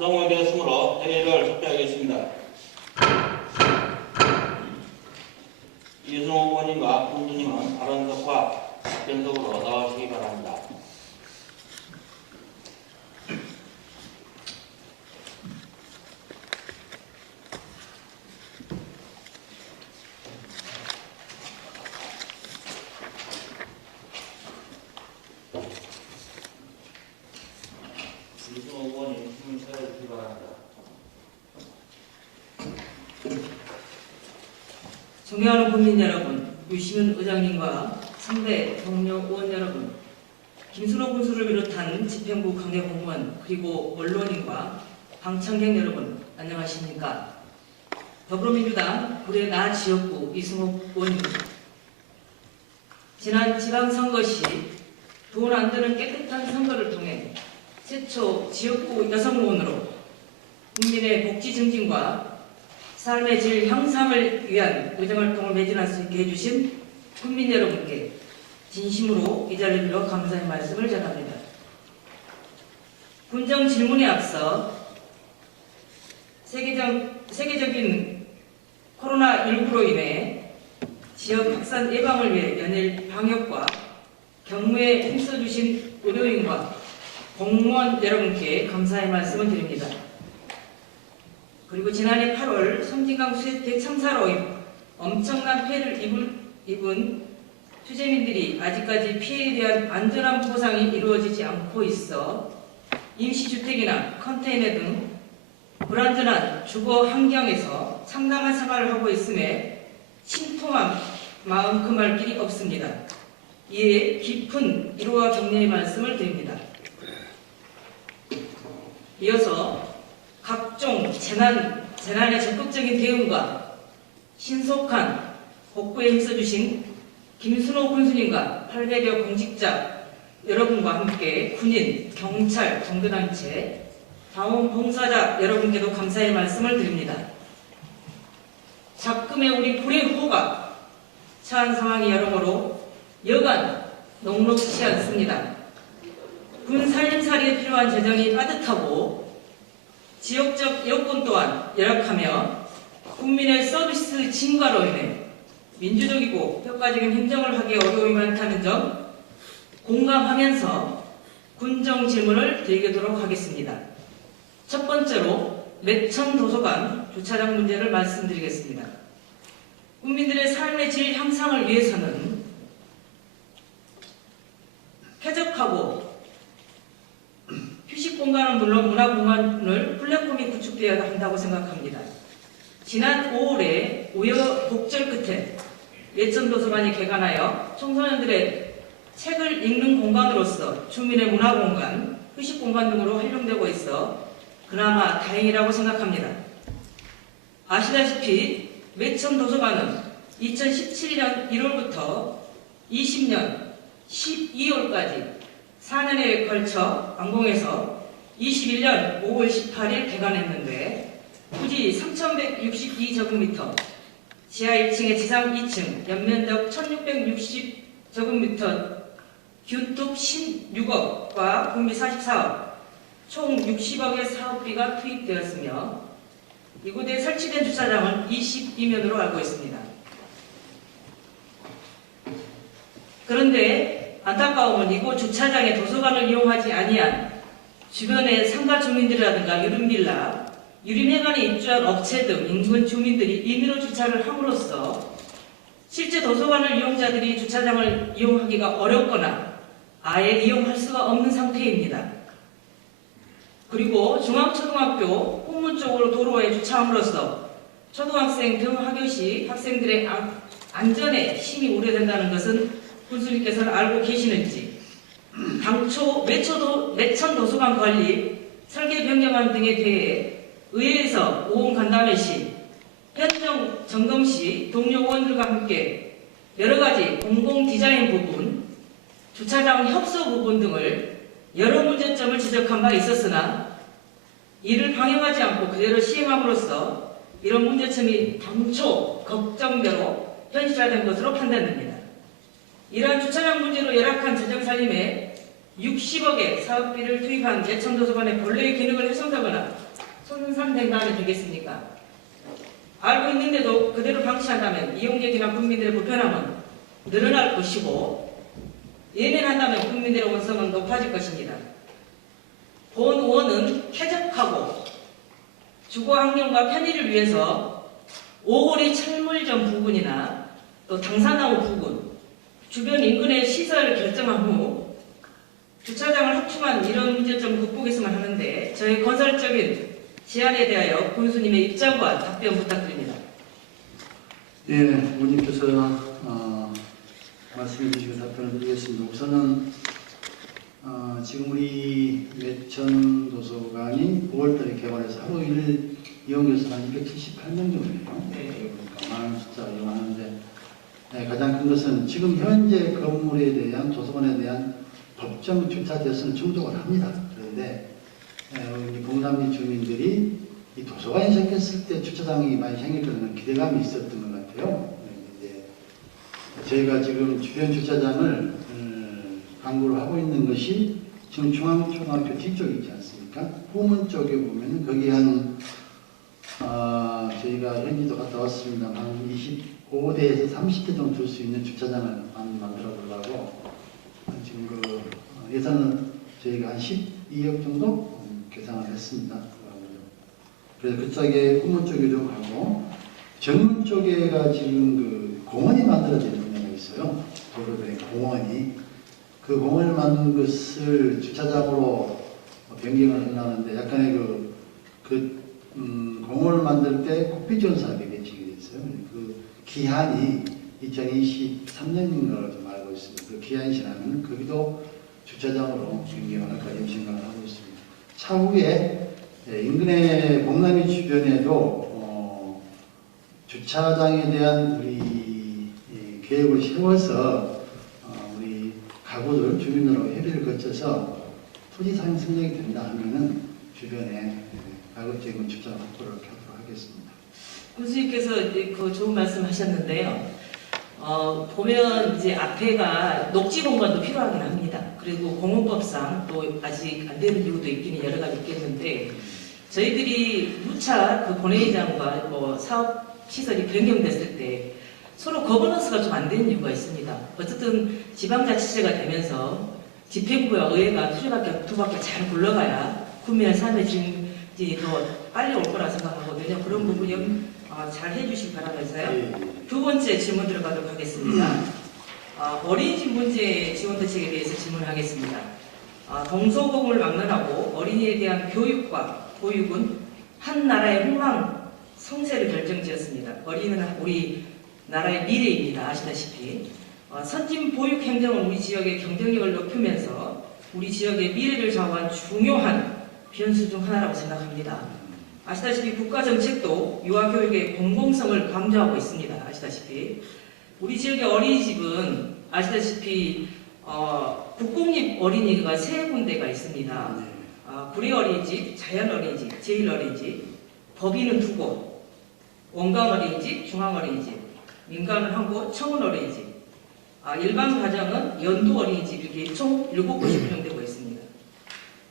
구성원되었으므로 회의를 속개하겠습니다. 이승호 의원님과 홍주님은 발언석과 답변석으로 나와주시기 바랍니다. 이승호 의원님 숨을 쉬어주시기 바랍니다. 존경하는 국민 여러분, 유시민 의장님과 선배 동료 의원 여러분, 김순호 군수를 비롯한 집행부 관계 공무원 그리고 언론인과 방청객 여러분, 안녕하십니까? 더불어민주당 구례 나 지역구 이승호 의원입니다. 지난 지방선거 시 돈 안 드는 깨끗한 선거를 통해 최초 지역구 여성 의원으로 국민의 복지 증진과 삶의 질 향상을 위한 의정활동을 매진할 수 있게 해주신 국민 여러분께 진심으로 이 자리를 빌어 감사의 말씀을 전합니다. 군정 질문에 앞서 세계적인 코로나19로 인해 지역 확산 예방을 위해 연일 방역과 경무에 힘써주신 의료인과 공무원 여러분께 감사의 말씀을 드립니다. 그리고 지난해 8월 섬진강 수해 대참사로 엄청난 피해를 입은 투재민들이 아직까지 피해에 대한 안전한 보상이 이루어지지 않고 있어 임시주택이나 컨테이너 등 불안전한 주거 환경에서 참담한 생활을 하고 있음에 심통한 마음 금할 길이 없습니다. 이에 깊은 위로와 격려의 말씀을 드립니다. 이어서 각종 재난의 적극적인 대응과 신속한 복구에 힘써주신 김순호 군수님과 800여 공직자 여러분과 함께 군인, 경찰, 종교단체, 자원봉사자 여러분께도 감사의 말씀을 드립니다. 작금의 우리 불의 호가 처한 상황이 여러모로 여간 녹록지 않습니다. 군 살림살이에 필요한 재정이 빠듯하고 지역적 여건 또한 열악하며 국민의 서비스 증가로 인해 민주적이고 효과적인 행정을 하기 어려움이 많다는 점 공감하면서 군정 질문을 드리도록 하겠습니다. 첫 번째로 매천 도서관 주차장 문제를 말씀드리겠습니다. 국민들의 삶의 질 향상을 위해서는 쾌적하고 휴식 공간은 물론 문화 공간을 플랫폼이 구축되어야 한다고 생각합니다. 지난 5월에 우여곡절 끝에 예천 도서관이 개관하여 청소년들의 책을 읽는 공간으로서 주민의 문화 공간, 휴식 공간 등으로 활용되고 있어 그나마 다행이라고 생각합니다. 아시다시피 매천 도서관은 2017년 1월부터 20년 12월까지 4년에 걸쳐 완공해서 21년 5월 18일 개관했는데 부지 3,162제곱미터, 지하 1층에 지상 2층, 연면적 1,660제곱미터, 균뚝 16억과 공비 44억, 총 60억의 사업비가 투입되었으며 이곳에 설치된 주차장은 22면으로 알고 있습니다. 그런데 안타까움은 이곳 주차장에 도서관을 이용하지 아니한 주변의 상가 주민들이라든가 유림빌라, 유림회관에 입주한 업체 등 인근 주민들이 임의로 주차를 함으로써 실제 도서관을 이용자들이 주차장을 이용하기가 어렵거나 아예 이용할 수가 없는 상태입니다. 그리고 중앙초등학교 후문 쪽으로 도로에 주차함으로써 초등학생 등 하교시 학생들의 안전에 심히 우려된다는 것은 군수님께서는 알고 계시는지, 당초 매천 도서관 관리, 설계 변경안 등에 대해 의회에서 오온 간담회 시, 현장 점검 시 동료 의원들과 함께 여러 가지 공공 디자인 부분, 주차장 협소 부분 등을 여러 문제점을 지적한 바 있었으나 이를 방해하지 않고 그대로 시행함으로써 이런 문제점이 당초 걱정대로 현실화된 것으로 판단됩니다. 이러한 주차장 문제로 열악한 재정살림에 60억의 사업비를 투입한 예천도서관의 본래의 기능을 훼손하거나 손상된다면 되겠습니까? 알고 있는데도 그대로 방치한다면 이용객이나 국민들의 불편함은 늘어날 것이고 예민한다면 국민들의 원성은 높아질 것입니다. 본 의원은 쾌적하고 주거 환경과 편의를 위해서 오거리 철물점 부근이나 또 당산나무 부근 주변 인근의 시설을 결정한 후 주차장을 확충한 이런 문제점 극복했으면 하는데 저의 건설적인 제안에 대하여 군수님의 입장과 답변 부탁드립니다. 예, 의원님께서 말씀해 주시고 답변을 드리겠습니다. 우선은 지금 우리 매천 도서관이 9월달에 개관해서 하루 일 이용객수 한 278명 정도예요. 네. 그러니까 많은 숫자 이용하는데 가장 큰 것은 지금 현재 건물에 대한 도서관에 대한 법정 주차 대수는 충족을 합니다. 그런데 우리 봉남리 주민들이 이 도서관이 생겼을 때 주차장이 많이 생길 거라는 기대감이 있었던 것 같아요. 이제 저희가 지금 주변 주차장을 광고를 하고 있는 것이 지금 중앙초등학교 뒤쪽에 있지 않습니까? 후문 쪽에 보면 거기 한 저희가 현지도 갔다 왔습니다. 한 25대에서 30대 정도 둘 수 있는 주차장을 만들어 보려고 지금 그 예산은 저희가 한 12억 정도 계산을 했습니다. 그래서 그쪽에 후문 쪽에 좀 가고 정문 쪽에가 지금 그 공원이 만들어진 분야가 있어요. 도로에 공원이 그 공원을 만든 것을 주차장으로 변경을 하려는데 약간의 공원을 만들 때 국비지원 사업이 배치가 됐어요. 그 기한이 2023년인가로 좀 알고 있습니다. 그 기한이 지나면 거기도 주차장으로 변경을 할까 생각을 하고 있습니다. 차후에 인근의 봉남리 주변에도 주차장에 대한 우리 계획을 세워서 우리 가구들 주민들하고 협의를 거쳐서 토지 사용 승낙이 된다 하면은 주변에 가급적인 주차 확보를 하도록 하겠습니다. 군수님께서 이제 그 좋은 말씀하셨는데요. 보면 이제 앞에가 녹지 공간도 필요하긴 합니다. 그리고 공원법상 또 아직 안 되는 이유도 있기는 여러 가지 있겠는데 저희들이 누차 그 본회의장과 뭐 사업 시설이 변경됐을 때 서로 거버넌스가 좀 안 되는 이유가 있습니다. 어쨌든 지방자치제가 되면서 집행부와 의회가 두 바퀴 잘 굴러가야 국민의 삶의 질이 더 빨리 올 거라 생각하거든요. 그런 부분 잘 해주시기 바라면서요. 두 번째 질문 들어가도록 하겠습니다. 어린이집 문제 지원 대책에 대해서 질문하겠습니다. 동서고금을 막론하고 어린이에 대한 교육과 보육은 한 나라의 흥망, 성세를 결정지었습니다. 어린이는 우리 나라의 미래입니다. 아시다시피. 선진 보육 행정은 우리 지역의 경쟁력을 높이면서 우리 지역의 미래를 좌우한 중요한 변수 중 하나라고 생각합니다. 아시다시피 국가정책도 유아교육의 공공성을 강조하고 있습니다. 아시다시피 우리 지역의 어린이집은 아시다시피 국공립 어린이가 3군데가 있습니다. 구리 어린이집, 자연 어린이집, 제일 어린이집, 법인은 2곳, 원광 어린이집, 중앙 어린이집, 민간은 1곳, 청운 어린이집, 일반 가정은 연두 어린이집 이렇게 총 7곳이 운영되고 있습니다.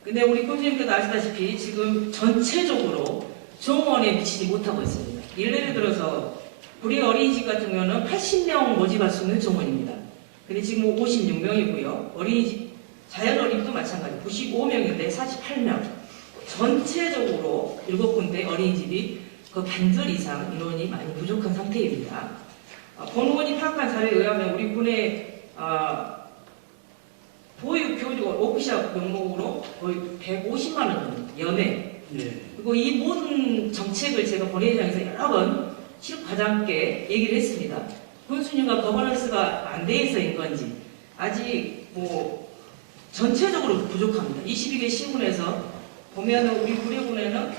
근데 우리 군수님께도 아시다시피 지금 전체적으로 정원에 미치지 못하고 있습니다. 예를 들어서 구리 어린이집 같은 경우는 80명 모집할 수 있는 정원입니다. 근데 지금 56명이고요. 어린이집, 자연 어린이집도 마찬가지 95명인데 48명. 전체적으로 7군데 어린이집이 그 반절 이상 인원이 많이 부족한 상태입니다. 본 의원이 파악한 자료에 의하면 우리 군의 보육교육 워크숍 명목으로 거의 150만 원 연회. 그리고 이 모든 정책을 제가 본회의장에서 여러 번 실과장께 얘기를 했습니다. 군수님과 거버넌스가 안 돼 있어인 건지 아직 뭐 전체적으로 부족합니다. 22개 시군에서 보면 우리 구례군에는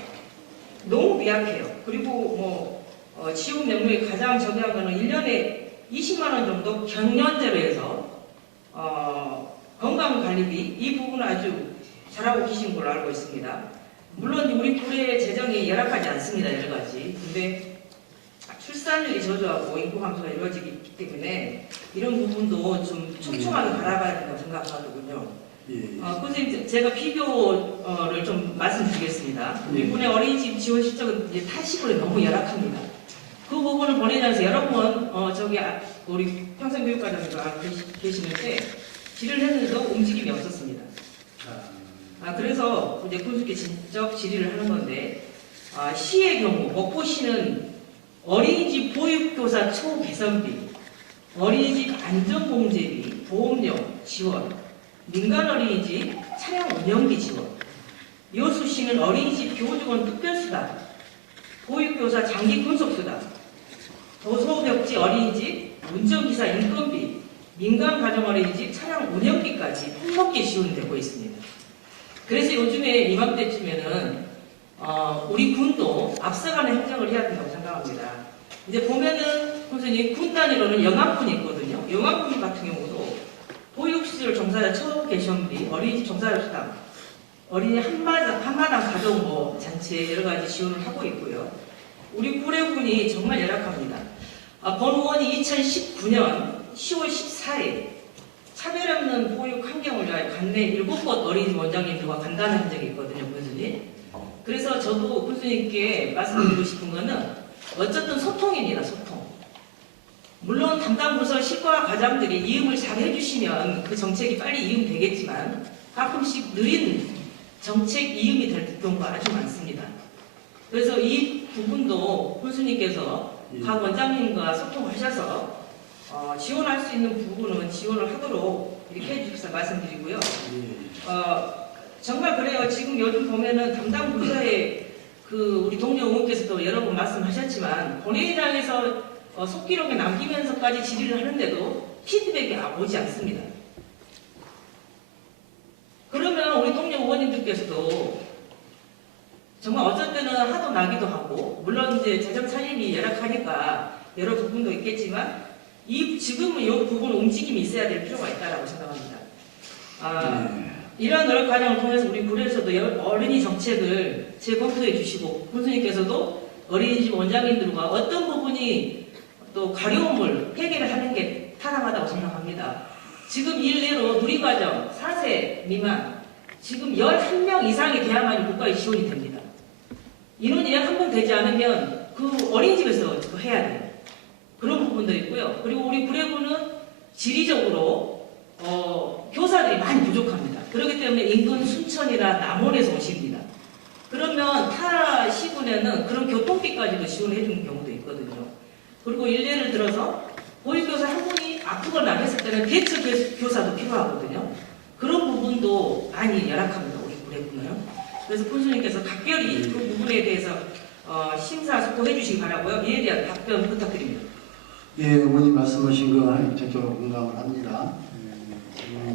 너무 미약해요. 그리고 뭐 지원 명목이 가장 저기한 거는 1년에 20만 원 정도 경연제로 해서 건강관리비 이 부분은 아주 잘하고 계신 걸로 알고 있습니다. 물론 우리 구례의 재정이 열악하지 않습니다. 여러 가지. 근데 출산율이 저조하고 인구 감소가 이루어지기 때문에 이런 부분도 좀 촘촘하게 바라봐야 된다고 생각하거든요. 그래서 제가 비교를 걸 좀 말씀드리겠습니다. 우리 네. 군의 어린이집 지원 실적은 이제 타시골에 너무 열악합니다. 그 부분을 본회의장에서 여러 번 우리 평생교육과장님과 계시는데 질의를 했는데도 움직임이 없었습니다. 그래서 이제 군수께 직접 질의를 하는 건데 시의 경우 목포시는 어린이집 보육교사 초개선비, 어린이집 안전공제비, 보험료 지원, 민간 어린이집 차량 운영비 지원, 여수시는 어린이집 교직원 특별수당, 보육교사 장기 군속수당, 도소벽지 어린이집 운전기사 인건비, 민간 가정 어린이집 차량 운영비까지 폭넓게 지원되고 있습니다. 그래서 요즘에 이맘때쯤에는 우리 군도 앞서가는 행정을 해야 된다고 생각합니다. 이제 보면은 선생님 군 단위로는 영암군이 있거든요. 영암군 같은 경우도 보육시설 종사자 처개선비, 어린이집 종사자 수당, 어린이 한마당 가정 잔치에 여러 가지 지원을 하고 있고요. 우리 구례군이 정말 열악합니다. 번호원이 2019년 10월 14일 차별 없는 보육 환경을 위하여 관내 7곳 어린이집 원장님들과 간담회 한 적이 있거든요, 군수님. 그래서 저도 군수님께 말씀드리고 싶은 거는 어쨌든 소통입니다, 소통. 물론 담당 부서 실과 과장들이 이음을 잘 해주시면 그 정책이 빨리 이음되겠지만 가끔씩 느린 정책 이음이 될 경우가 아주 많습니다. 그래서 이 부분도 군수님께서 각 원장님과 소통하셔서 지원할 수 있는 부분은 지원을 하도록 이렇게 해주셔서 말씀드리고요. 정말 그래요. 지금 요즘 보면은 담당 부서에 우리 동료 의원께서도 여러 번 말씀하셨지만 본회의장에서 속기록에 남기면서까지 질의를 하는데도 피드백이 오지 않습니다. 그러면 우리 동료 의원님들께서도 정말 어쩔 때는 하도 나기도 하고 물론 이제 재정 차림이 열악하니까 여러 부분도 있겠지만 지금은 이 부분 움직임이 있어야 될 필요가 있다고 생각합니다. 이러한 노력 과정을 통해서 우리 구례에서도 어린이 정책을 재검토해 주시고 군수님께서도 어린이집 원장님들과 어떤 부분이 또 가려움을 해결을 하는 게 타당하다고 생각합니다. 지금 일례로 누리과정 4세 미만 지금 11명 이상이 돼야만 국가의 지원이 됩니다. 인원이 약 1명 되지 않으면 그 어린이집에서 해야 돼요. 그런 부분도 있고요. 그리고 우리 구례구는 지리적으로 교사들이 많이 부족합니다. 그렇기 때문에 인근 순천이나 남원에서 오십니다. 그러면 타 시군에는 그런 교통비까지도 지원해 주는 경우도 있거든요. 그리고 일례를 들어서 보육교사 한 분이 아프거나 했을 때는 대처 교사도 필요하거든요. 그런 부분도 많이 열악합니다. 우리 구례구는. 그래서 군수님께서 각별히 그 부분에 대해서 심사숙고해 주시기 바라고요. 이에 대한 답변 부탁드립니다. 예, 어머님 말씀하신 거 전적으로 공감을 합니다.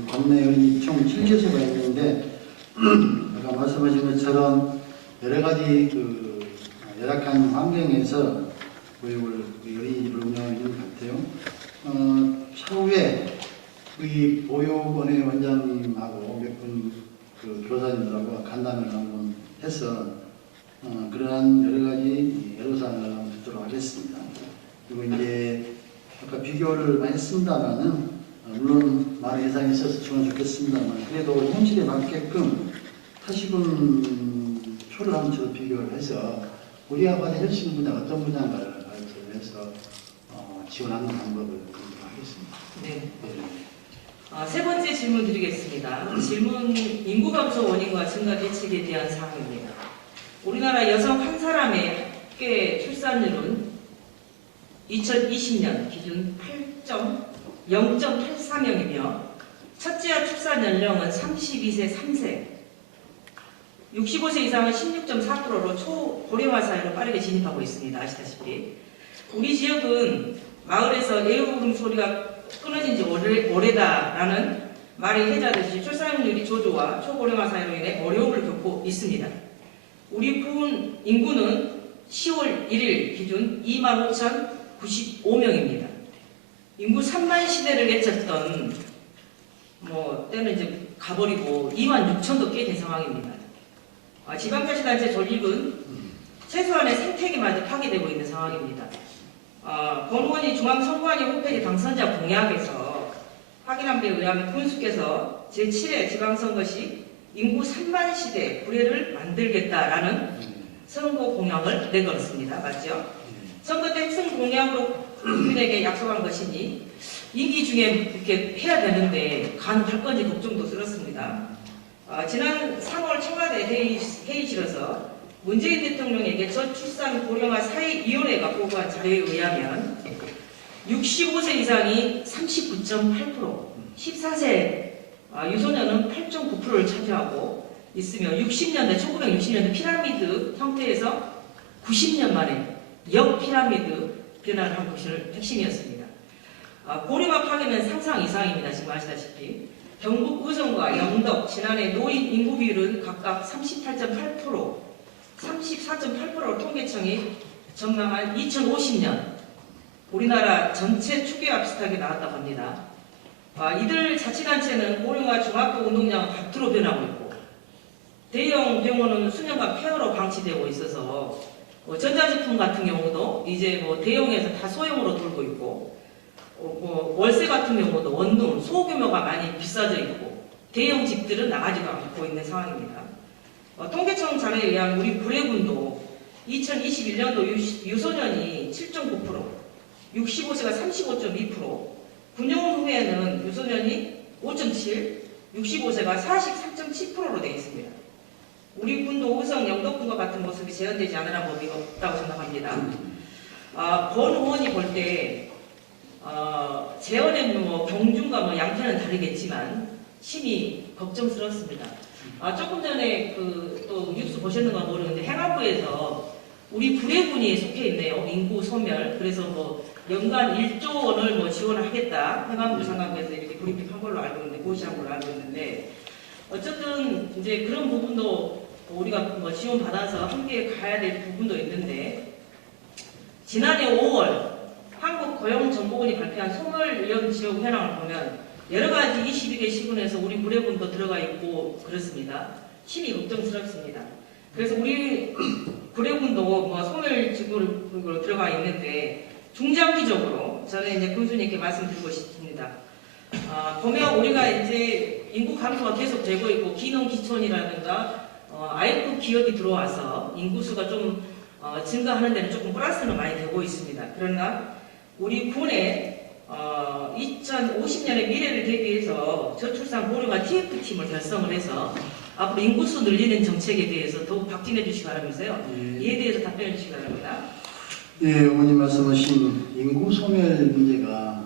관내 어린이 총 7개소가 있는데 아까 말씀하신 것처럼 여러 가지 열악한 환경에서 보육을 어린이집을 운영하고 있는 것 같아요. 차후에 이 보육원의 원장님하고 몇 분 교사님들하고 간담회를 한번 해서 그러한 여러 가지 애로사항을 한번 듣도록 하겠습니다. 그리고 이제 아까 비교를 많이 했습니다만은 물론 많은 예상이 있어서 좋으면 좋겠습니다만 그래도 현실에 맞게끔 타시군 표를 한번 저도 비교를 해서 우리와 관련 헬스 분야 어떤 분야인가를 해서 지원하는 방법을 하겠습니다. 네. 세 번째 질문 드리겠습니다. 질문 인구 감소 원인과 증가 대책에 대한 사항입니다. 우리나라 여성 한 사람의 합계 출산율은 2020년 기준 0.84명이며 첫째와 출산 연령은 32세 3세, 65세 이상은 16.4%로 초고령화 사회로 빠르게 진입하고 있습니다. 아시다시피 우리 지역은 마을에서 애우 울음소리가 끊어진 지 오래다라는 말이 해자듯이 출산율이 저조와 초고령화 사회로 인해 어려움을 겪고 있습니다. 우리 군 인구는 10월 1일 기준 25,095명입니다. 인구 3만 시대를 외쳤던 때는 이제 가버리고 26,000도 꽤 된 상황입니다. 지방자치단체 존립은 최소한의 생태계마저 파괴되고 있는 상황입니다. 권의원이 중앙선관위 홈페이지 당선자 공약에서 확인한 바에 의하면 군수께서 제7회 지방선거 시 인구 3만 시대 불회를 만들겠다라는 선거 공약을 내걸었습니다. 맞죠? 선거 때 핵심 공약으로 국민에게 약속한 것이니 임기 중에 이렇게 해야 되는데 가능할 건지 걱정도 들었습니다. 지난 3월 청와대 회의실에서 문재인 대통령에게 저출산 고령화 사회위원회가 보고한 자료에 의하면 65세 이상이 39.8%, 14세 유소년은 8.9%를 차지하고 있으며 1960년대 피라미드 형태에서 90년 만에 역피라미드 변화를 한 것이 핵심이었습니다. 고령화 파괴는 상상 이상입니다. 지금 아시다시피 경북 의정과 영덕, 진안의 노인 인구 비율은 각각 38.8%, 34.8%로 통계청이 전망한 2050년 우리나라 전체 추계와 비슷하게 나왔다고 합니다. 이들 자치단체는 고령화 중학교 운동량은 박두로 변하고 있고 대형 병원은 수년간 폐허로 방치되고 있어서 전자제품 같은 경우도 이제 대형에서 다 소형으로 돌고 있고 월세 같은 경우도 원룸, 소규모가 많이 비싸져 있고 대형 집들은 나가지도 않고 있는 상황입니다. 통계청 자료에 의하면 우리 구례군도 2021년도 유소년이 7.9%, 65세가 35.2%, 군용 후에는 유소년이 5.7, 65세가 43.7%로 되어 있습니다. 우리 군도 의성, 영덕군과 같은 모습이 재현되지 않으라 법이 없다고 생각합니다. 권 의원이 볼 때 재헌의 경중과 양태는 다르겠지만 심히 걱정스럽습니다. 조금 전에 또 뉴스 보셨는가 모르는데 행안부에서 우리 구례군이 속해 있네요. 인구 소멸. 그래서 연간 1조 원을 지원하겠다. 행안부 장관께서 이렇게 브리핑한 걸로 알고 있는데, 고시한 걸로 알고 있는데, 어쨌든 이제 그런 부분도 우리가 지원 받아서 함께 가야 될 부분도 있는데, 지난해 5월 한국고용정보원이 발표한 소멸위험 지역 현황을 보면 여러 가지 22개 시군에서 우리 구례군도 들어가 있고 그렇습니다. 심히 걱정스럽습니다. 그래서 우리 구례군도 소멸지구로 들어가 있는데 중장기적으로 저는 이제 군수님께 말씀드리고 싶습니다. 보면 우리가 이제 인구 감소가 계속되고 있고 기농기촌이라든가 IF 기업이 들어와서 인구수가 좀 증가하는 데는 조금 플러스는 많이 되고 있습니다. 그러나 우리 군에 2050년의 미래를 대비해서 저출산 고령화 TF팀을 결성을 해서 앞으로 인구수 늘리는 정책에 대해서 더욱 박진해 주시기 바라면서요. 이에 대해서 답변해 주시기 바랍니다. 예, 어머님 말씀하신 인구 소멸 문제가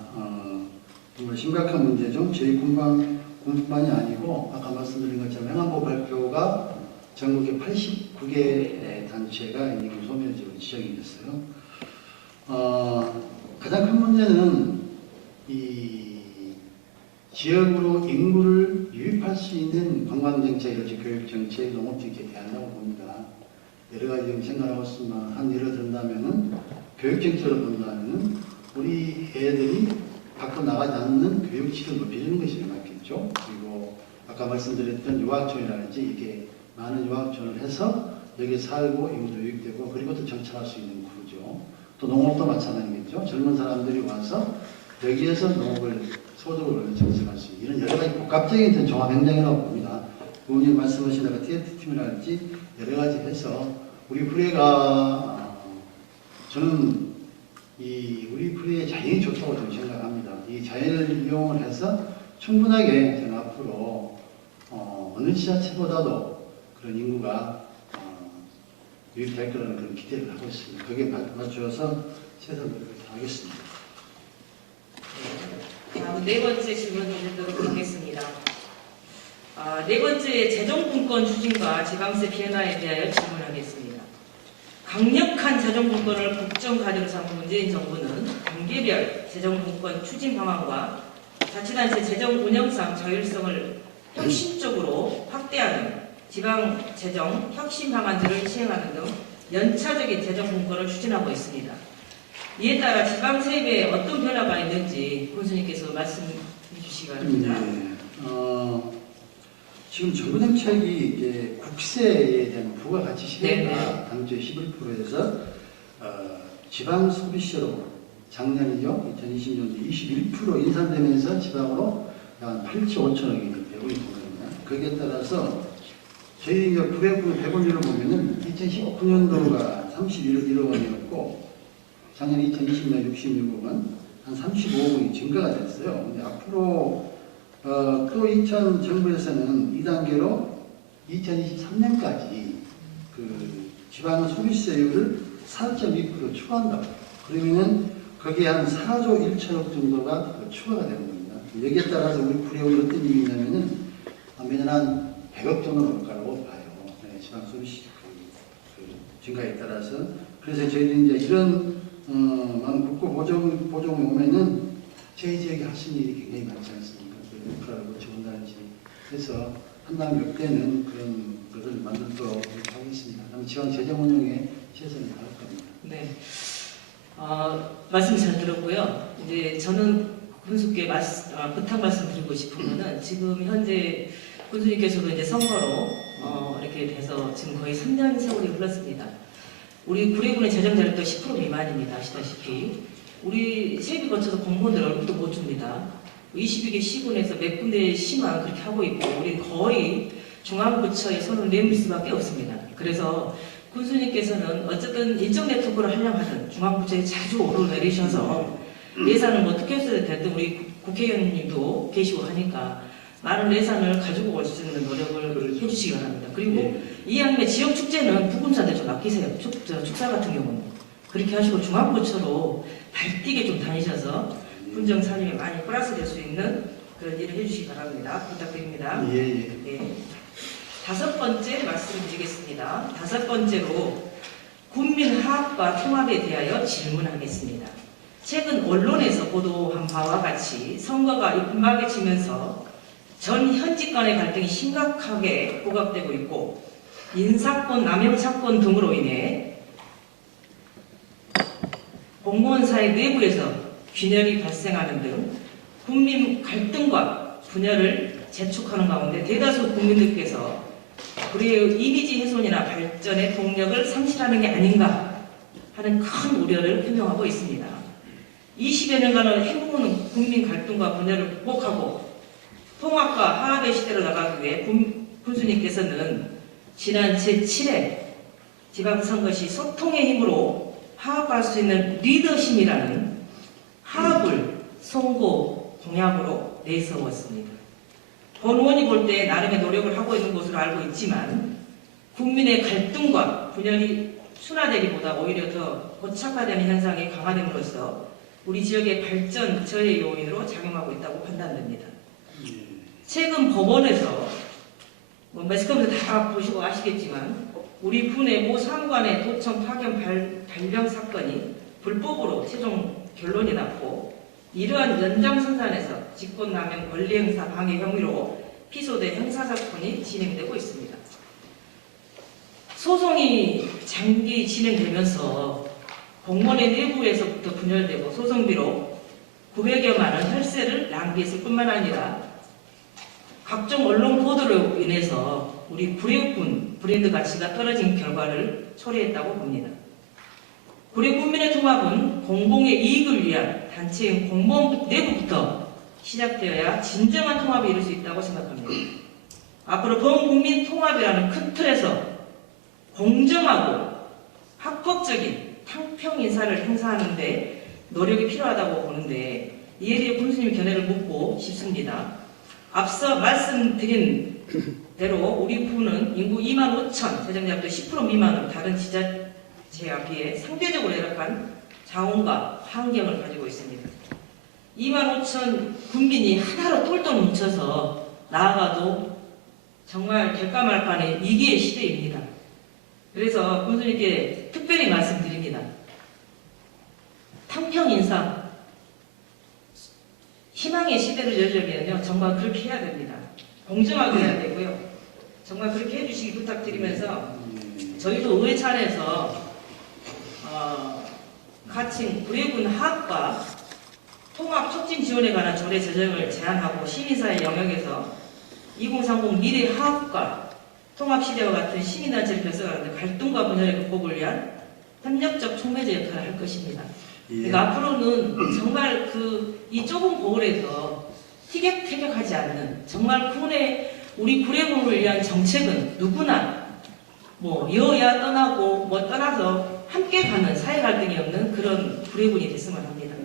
정말 심각한 문제죠. 저희 군뿐만이 아니고 아까 말씀드린 것처럼 행안부 발표가 전국의 89개 단체가 인구 소멸지로 지정이 됐어요. 가장 큰 문제는 이 지역으로 인구를 유입할 수 있는 관광정책, 교육정책, 농업정책에 대한다고 봅니다. 여러 가지 생각하고 있으면 한 예를 든다면은 교육정책으로 본다면은 우리 애들이 밖으로 나가지 않는 교육질을 높여주는 것이 맞겠죠. 그리고 아까 말씀드렸던 유학촌이라든지 이게 많은 유학촌을 해서 여기 살고 인구도 유입되고 그리고 또 정착할 수 있는 구조. 또 농업도 마찬가지겠죠. 젊은 사람들이 와서 여기에서 농업을 소득을 정착할 수 있는 이런 여러 가지 복합적인 종합행정이라고 봅니다. 부모님 말씀하신 대로 TF팀이랄지 여러 가지 해서 우리 구례가 저는 우리 구례의 자연이 좋다고 좀 생각합니다. 이 자연을 이용을 해서 충분하게 저는 앞으로 어느 지자체보다도 그런 인구가 유입될 거라는 그런 기대를 하고 있습니다. 거기에 맞추어서 최선을 다하겠습니다. 다음 네 번째 질문 드리도록 하겠습니다. 네 번째 재정분권 추진과 지방세 변화에 대하여 질문하겠습니다. 강력한 재정분권을 국정과제로 삼은 문재인 정부는 단계별 재정분권 추진 방안과 자치단체 재정 운영상 자율성을 혁신적으로 확대하는 지방재정 혁신 방안들을 시행하는 등 연차적인 재정분권을 추진하고 있습니다. 이에 따라 지방세입에 어떤 변화가 있는지 군수님께서 말씀해 주시기 바랍니다. 지금 정부 정책이 이제 국세에 대한 부가가치 시대가 당초 11%에서 지방 소비세로 작년이죠. 2020년도 21% 인상되면서 지방으로 한 8조 5천억이 배분이 됩니다. 거기에 따라서 저희 이제 구례군 배분율을 보면은 2019년도가 31억 원이었고 작년 2020년 66억 원, 한 35억 원이 증가가 됐어요. 근데 앞으로 또 정부에서는 2단계로 2023년까지 그 지방 소비세율을 4.2% 추가한다고. 그러면은 거기에 한 4조 1천억 정도가 더 추가가 되는 겁니다. 여기에 따라서 우리 구례군이 어떤 일이 있냐면은 매년 한 100억 정도 넘을 거라고 봐요. 네, 지방 소비세 그 증가에 따라서. 그래서 저희는 이제 이런 국고 보조금이 오면은 저희 지역에 하시는 일이 굉장히 많지 않습니까? 인프라를 고쳐본다든지 해서 한당 몇 대는 그런 것을 만들도록 하겠습니다. 그럼 지방 재정 운영에 최선을 다할 겁니다. 네. 말씀 잘 들었고요. 이제 저는 군수께 부탁 말씀드리고 싶은 거는 지금 현재 군수님께서도 이제 선거로 이렇게 돼서 지금 거의 3년 세월이 흘렀습니다. 우리 구례군의 재정 자료도 10% 미만입니다. 아시다시피 우리 세비 거쳐서 공무원들 얼굴도 못 줍니다. 22개 시군에서 몇 군데 시만 그렇게 하고 있고 우리 거의 중앙부처에 손을 내밀 수밖에 없습니다. 그래서 군수님께서는 어쨌든 일정 네트워크를 하려고 하든 중앙부처에 자주 오르내리셔서 예산을 뭐 특혜수에 됐든 우리 국회의원님도 계시고 하니까 많은 예산을 가지고 올 수 있는 노력을 해주시기 바랍니다. 그리고 이왕이면 지역 축제는 부군사한테 좀 맡기세요. 축사 같은 경우는 그렇게 하시고 중앙부처로 발뛰게 좀 다니셔서 군정 산임에 많이 플러스 될 수 있는 그런 일을 해주시기 바랍니다. 부탁드립니다. 네. 5번째 말씀드리겠습니다. 5번째로 국민화합과 통합에 대하여 질문하겠습니다. 최근 언론에서 보도한 바와 같이 선거가 입막에 치면서 전 현직 간의 갈등이 심각하게 부각되고 있고 인사권, 남용사건 등으로 인해 공무원사회 내부에서 균열이 발생하는 등 국민 갈등과 분열을 재촉하는 가운데 대다수 국민들께서 우리의 이미지 훼손이나 발전의 동력을 상실하는 게 아닌가 하는 큰 우려를 표명하고 있습니다. 20여 년간의 해묵은 국민 갈등과 분열을 극복하고 통합과 화합의 시대로 나가기 위해 군수님께서는 지난 제7회 지방선거 시 소통의 힘으로 화합할 수 있는 리더십이라는 화합을 선거 공약으로 내세웠습니다. 본 의원이 볼 때 나름의 노력을 하고 있는 것으로 알고 있지만 국민의 갈등과 분열이 순화되기보다 오히려 더 고착화되는 현상이 강화됨으로써 우리 지역의 발전 저해 요인으로 작용하고 있다고 판단됩니다. 최근 법원에서 매스컴에서 다 보시고 아시겠지만 우리 군의 모 상관의 도청 파견 발령 사건이 불법으로 최종 결론이 났고 이러한 연장선상에서 직권남용 권리행사 방해 혐의로 피소된 형사사건이 진행되고 있습니다. 소송이 장기 진행되면서 공무원의 내부에서부터 분열되고 소송비로 900여만 원 혈세를 낭비했을 뿐만 아니라 각종 언론 보도로 인해서 우리 구례군 브랜드 가치가 떨어진 결과를 초래했다고 봅니다. 구례군민의 통합은 공공의 이익을 위한 단체인 공무원 내부부터 시작되어야 진정한 통합이 이룰 수 있다고 생각합니다. 앞으로 범국민 통합이라는 큰 틀에서 공정하고 합법적인 탕평 인사를 행사하는 데 노력이 필요하다고 보는데 이에 대해 군수님 견해를 묻고 싶습니다. 앞서 말씀드린 대로 우리 부는 인구 2만 5천, 재정자도 10% 미만으로 다른 지자체에 비해 상대적으로 열악한 자원과 환경을 가지고 있습니다. 2만 5천 군민이 하나로 똘똘 뭉쳐서 나아가도 정말 될까 말까의 위기의 시대입니다. 그래서 군수님께 특별히 말씀드립니다. 탕평 인사, 희망의 시대를 열려면요 정말 그렇게 해야 됩니다. 공정하게 해야 되고요. 정말 그렇게 해주시기 부탁드리면서 저희도 의회 차례에서 가칭 구례군 화합과 통합 촉진 지원에 관한 조례 제정을 제안하고 시민사회 영역에서 2030 미래 화합과 통합 시대와 같은 시민단체를 결성하는데 갈등과 분열의 극복을 위한 협력적 촉매제 역할을 할 것입니다. 그러니까 앞으로는 정말 이 좁은 거울에서 티격태격하지 않는 정말 군의 우리 구례군을 위한 정책은 누구나 뭐 여야 떠나고 뭐 떠나서 함께 가는 사회 갈등이 없는 그런 구례군이 됐으면 합니다.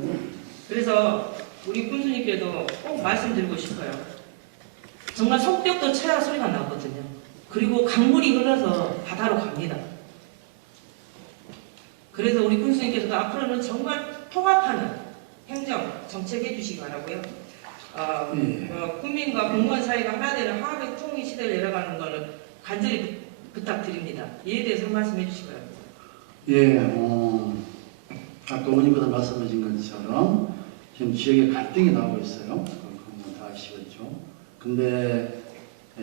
그래서 우리 군수님께도 꼭 말씀드리고 싶어요. 정말 손뼉도 쳐야 소리가 나거든요. 그리고 강물이 흘러서 바다로 갑니다. 그래서 우리 군수님께서도 앞으로는 정말 통합하는 행정, 정책 해주시기 바라고요. 국민과 공무원 사이가 하나 되는 화합의 통일 시대를 열어가는 것을 간절히 부탁드립니다. 이에 대해서 한 말씀 해주시기 바랍니다. 예, 아까 의원님께서 말씀하신 것처럼 지금 지역에 갈등이 나오고 있어요. 그건 다 아시겠죠. 근데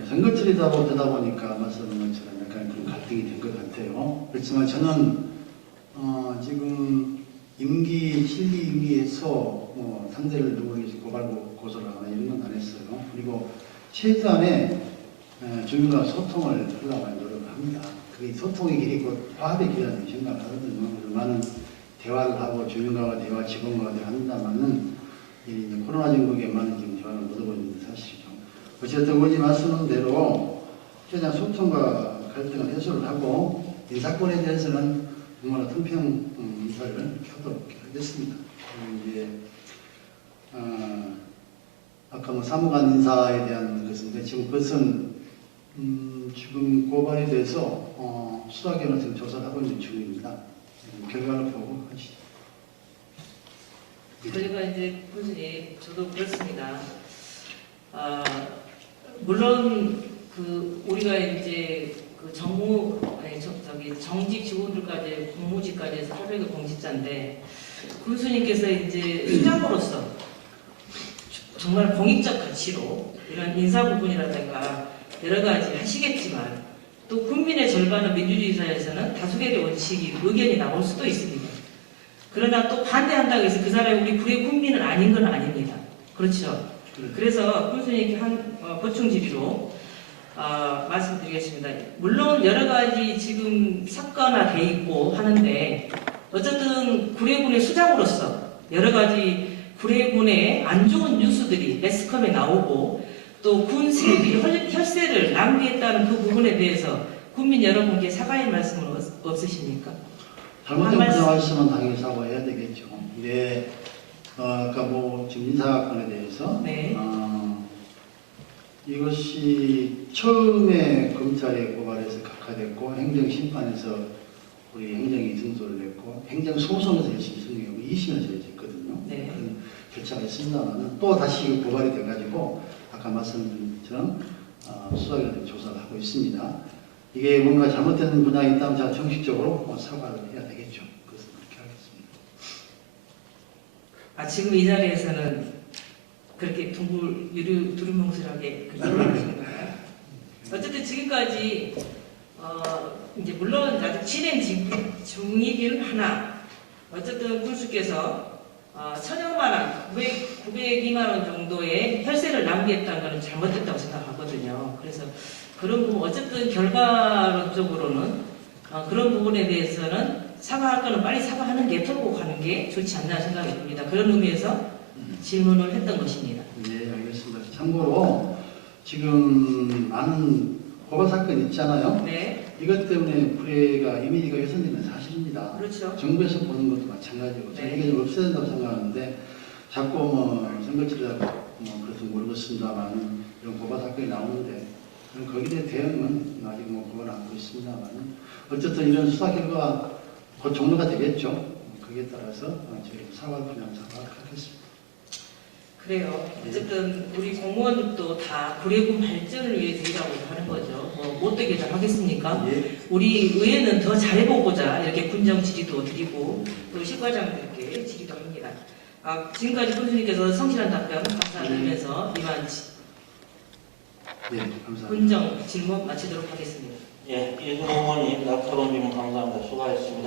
선거철이다 보니까 말씀하신 것처럼 약간 그런 갈등이 된 것 같아요. 그렇지만 저는 지금 임기 7기 임기에서 뭐 상대를 누구에게 고발 고소를 하거나 이런 건 안 했어요. 그리고 최소한의 주민과 소통을 하려고 노력을 합니다. 그게 소통의 길이 곧 화합의 길이라는 생각을 하거든요. 많은 대화를 하고 주민과 대화, 직원과 대화 한다면은 이제 코로나 전국에 많은 지금 대화를 못하고 있는 사실이죠. 어쨌든 의원님 말씀한 대로 최대한 소통과 갈등을 해소를 하고 인사권에 대해서는 정말 통평 인사를 하도록 하겠습니다. 이제 아까 뭐 사무관 인사에 대한 것인데 지금 그것은 지금 고발에 대해서 수사기관에서 지금 조사를 하고 있는 중입니다. 결과를 보고 하시죠. 그러니까 이제 군수님 저도 그렇습니다. 물론 우리가 이제 정직 직원들까지 공무직까지 해서 800의 공직자인데 군수님께서 이제 수장으로서 정말 공익적 가치로 이런 인사 부분이라든가 여러 가지 하시겠지만 또 국민의 절반은 민주주의 사회에서는 다수결의 원칙이 의견이 나올 수도 있습니다. 그러나 또 반대한다고 해서 그 사람이 우리 구례 국민은 아닌 건 아닙니다. 그렇죠? 그래서 군수님께 보충 질의로 말씀드리겠습니다. 물론 여러 가지 지금 사건화돼 있고 하는데 어쨌든 구례군의 수장으로서 여러 가지 구례군의 안 좋은 뉴스들이 매스컴에 나오고 또 군 세비 혈세를 낭비했다는 그 부분에 대해서 국민 여러분께 사과의 말씀은 없으십니까? 잘못된 말씀은 당연히 사과해야 되겠죠. 네, 아까 뭐 지금 인사건에 대해서 네. 이것이 처음에 검찰에 고발해서 각하됐고 행정심판에서 우리 행정이 승소를 냈고 행정소송에서 1심 승리하고 2심에서 했거든요. 네. 그런 절차가 있습니다만 또 다시 고발이 돼가지고 아까 말씀드린 것처럼 수사기관에서 조사를 하고 있습니다. 이게 뭔가 잘못된 분야가 있다면 제가 정식적으로 사과를 해야 되겠죠. 그래서 그렇게 하겠습니다. 지금 이 자리에서는 그렇게 두루뭉술하게 말씀하시는 건가요? 어쨌든 지금까지 이제 물론 아직 진행 중이긴 하나 어쨌든 군수께서 1,000여만 원, 902만 원 정도의 혈세를 낭비했다는 것은 잘못됐다고 생각하거든요. 그래서 그런 부분 어쨌든 결과론적으로는 그런 부분에 대해서는 사과할 거는 빨리 사과하는 게 털고 가는 게 좋지 않나 생각이 듭니다. 그런 의미에서 질문을 했던 것입니다. 네, 알겠습니다. 참고로 지금 많은 고발 사건이 있잖아요. 네. 이것 때문에 구례가 이미지가 훼손되는 사실입니다. 그렇죠. 정부에서 보는 것도 마찬가지고 네. 저는 이게 좀 없어야 된다고 생각하는데 자꾸 뭐 선거치다 뭐 그래서 모르겠습니다만 이런 고발 사건이 나오는데 거기에 대한 대응은 아직 뭐 고발 안 하고 있습니다만 어쨌든 이런 수사 결과가 곧 종료가 되겠죠. 거기에 따라서 저희 사과할 분야는 사과하겠습니다. 그래요. 어쨌든 우리 공무원들도 다 구례군 발전을 위해서 일하고 하는 거죠. 뭐 못되게 잘 하겠습니까? 예. 우리 의회는 더 잘해보고자 이렇게 군정 질의도 드리고 또 실과장들께 질의도 합니다. 지금까지 군수님께서 성실한 답변 감사드리면서 이만 예, 감사합니다. 군정 질문 마치도록 하겠습니다. 예, 이준호 의원님, 낙타론 질문 감사합니다. 수고하셨습니다.